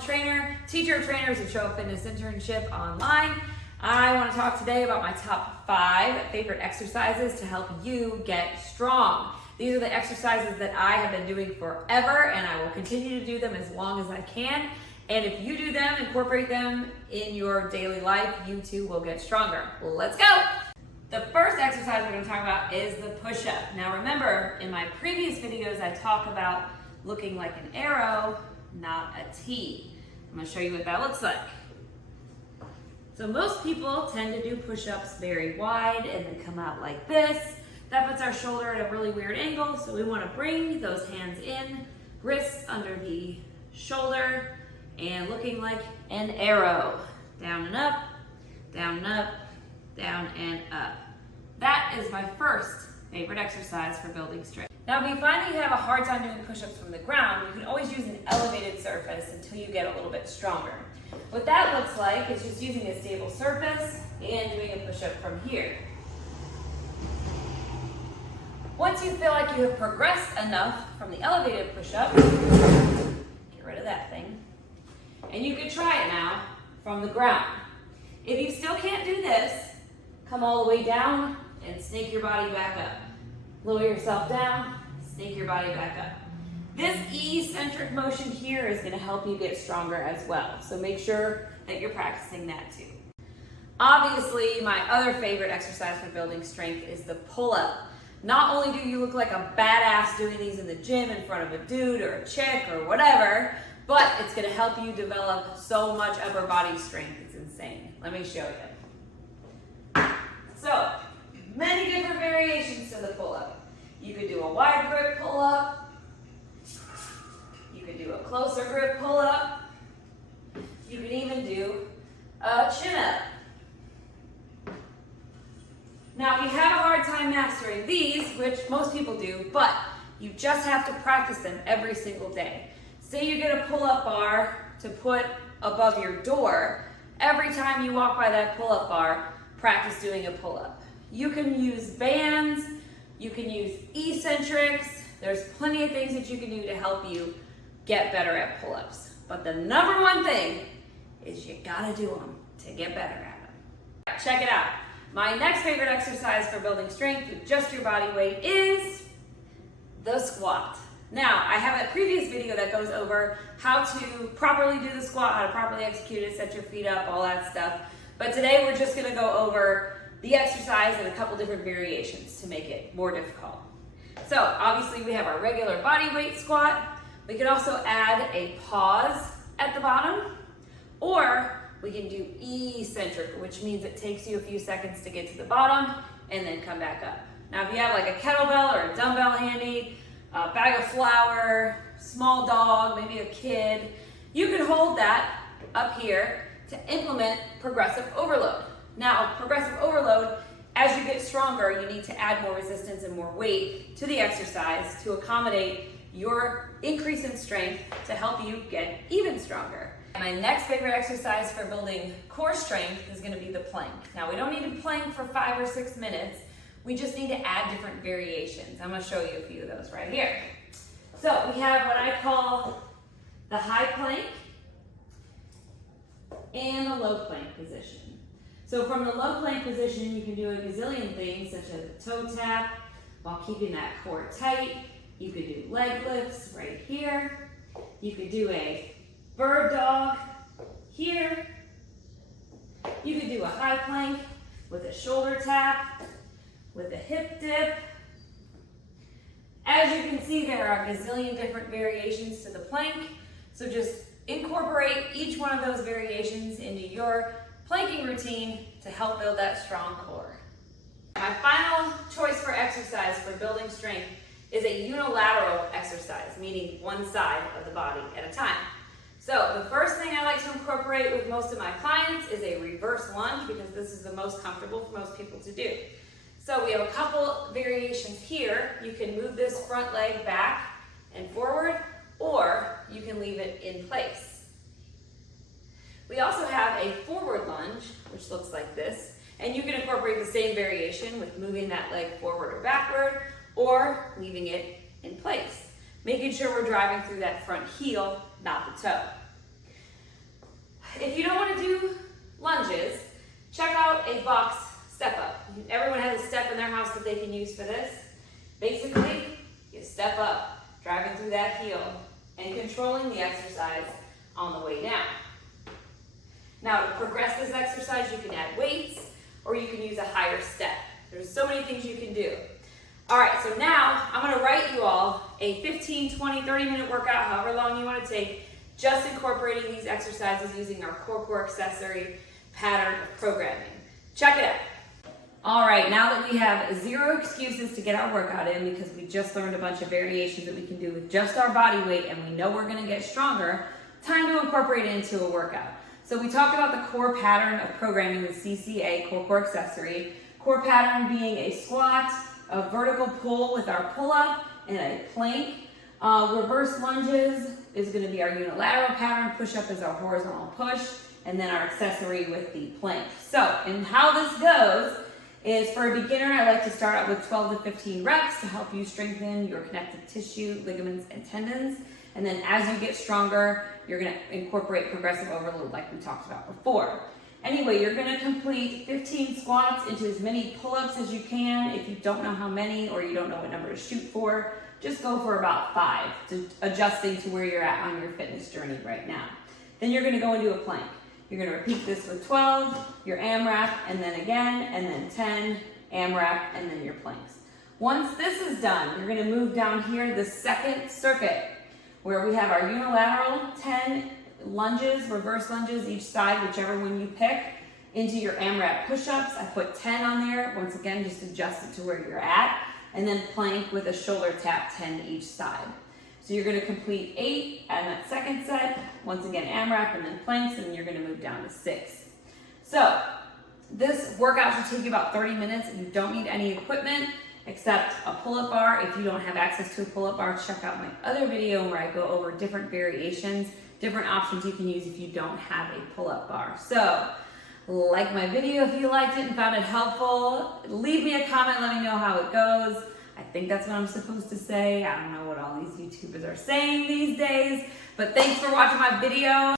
trainer, teacher of trainers and show up fitness internship online. I want to talk today about my top 5 favorite exercises to help you get strong. These are the exercises that I have been doing forever, and I will continue to do them as long as I can. And if you do them, incorporate them in your daily life, you too will get stronger. Let's go. The first exercise we're going to talk about is the push-up. Now remember, in my previous videos, I talk about looking like an arrow, not a T. I'm going to show you what that looks like. So most people tend to do push-ups very wide and then come out like this. That puts our shoulder at a really weird angle, so we want to bring those hands in, wrists under the shoulder, and looking like an arrow. Down and up, down and up, down and up. That is my first favorite exercise for building strength. Now, if you find that you have a hard time doing push-ups from the ground, you can always use an elevated surface until you get a little bit stronger. What that looks like is just using a stable surface and doing a push-up from here. Once you feel like you have progressed enough from the elevated push-up, get rid of that thing, and you can try it now from the ground. If you still can't do this, come all the way down and snake your body back up. Lower yourself down, snake your body back up. This eccentric motion here is going to help you get stronger as well. So make sure that you're practicing that too. Obviously, my other favorite exercise for building strength is the pull-up. Not only do you look like a badass doing these in the gym in front of a dude or a chick or whatever, but it's going to help you develop so much upper body strength. It's insane. Let me show you. So, many different variations to the pull-up. You could do a wide grip pull-up. You could do a closer grip pull-up. You could even do a chin-up. Now, if you have a hard time mastering these, which most people do, but you just have to practice them every single day. Say you get a pull-up bar to put above your door. Every time you walk by that pull-up bar, practice doing a pull-up. You can use bands, you can use eccentrics. There's plenty of things that you can do to help you get better at pull-ups. But the number one thing is you gotta do them to get better at them. Check it out. My next favorite exercise for building strength with just your body weight is the squat. Now, I have a previous video that goes over how to properly do the squat, how to properly execute it, set your feet up, all that stuff. But today we're just gonna go over the exercise and a couple different variations to make it more difficult. So obviously we have our regular body weight squat. We can also add a pause at the bottom, or we can do eccentric, which means it takes you a few seconds to get to the bottom and then come back up. Now, if you have like a kettlebell or a dumbbell handy, a bag of flour, small dog, maybe a kid, you can hold that up here to implement progressive overload. Now, progressive overload, as you get stronger, you need to add more resistance and more weight to the exercise to accommodate your increase in strength to help you get even stronger. My next favorite exercise for building core strength is going to be the plank. Now, we don't need to plank for 5 or 6 minutes. We just need to add different variations. I'm going to show you a few of those right here. So we have what I call the high plank and the low plank position. So from the low plank position, you can do a gazillion things, such as a toe tap while keeping that core tight. You could do leg lifts right here. You could do a bird dog here. You could do a high plank with a shoulder tap, with a hip dip. As you can see, there are a gazillion different variations to the plank. So just incorporate each one of those variations into your planking routine to help build that strong core. My final choice for exercise for building strength is a unilateral exercise, meaning one side of the body at a time. So the first thing I like to incorporate with most of my clients is a reverse lunge, because this is the most comfortable for most people to do. So we have a couple variations here. You can move this front leg back and forward, or you can leave it in place. We also have a forward lunge, which looks like this, and you can incorporate the same variation with moving that leg forward or backward, or leaving it in place, making sure we're driving through that front heel, not the toe. If you don't want to do lunges, check out a box step up. Everyone has a step in their house that they can use for this. Basically, you step up, driving through that heel and controlling the exercise on the way down. Now, to progress this exercise, you can add weights or you can use a higher step. There's so many things you can do. All right, so now I'm gonna write you all a 15, 20, 30-minute workout, however long you wanna take, just incorporating these exercises using our core accessory pattern of programming. Check it out. All right, now that we have zero excuses to get our workout in because we just learned a bunch of variations that we can do with just our body weight and we know we're gonna get stronger, time to incorporate it into a workout. So we talked about the core pattern of programming with CCA, core accessory. Core pattern being a squat, a vertical pull with our pull-up, and a plank. Reverse lunges is gonna be our unilateral pattern. Push-up is our horizontal push, and then our accessory with the plank. So, and how this goes is for a beginner, I like to start out with 12 to 15 reps to help you strengthen your connective tissue, ligaments, and tendons. And then as you get stronger, you're gonna incorporate progressive overload like we talked about before. Anyway, you're gonna complete 15 squats into as many pull-ups as you can. If you don't know how many or you don't know what number to shoot for, just go for about 5, adjusting to where you're at on your fitness journey right now. Then you're gonna go into a plank. You're gonna repeat this with 12, your AMRAP, and then again, and then 10, AMRAP, and then your planks. Once this is done, you're gonna move down here to the second circuit, where we have our unilateral 10 lunges, reverse lunges each side, whichever one you pick, into your AMRAP push-ups. I put 10 on there, once again, just adjust it to where you're at, and then plank with a shoulder tap, 10 each side. So you're gonna complete 8 on that second set, once again AMRAP and then planks, and then you're gonna move down to 6. So this workout should take you about 30 minutes. You don't need any equipment except a pull-up bar. If you don't have access to a pull-up bar, check out my other video where I go over different variations, different options you can use if you don't have a pull-up bar. So like my video if you liked it and found it helpful. Leave me a comment, let me know how it goes. I think that's what I'm supposed to say. I don't know what all these YouTubers are saying these days, but thanks for watching my video.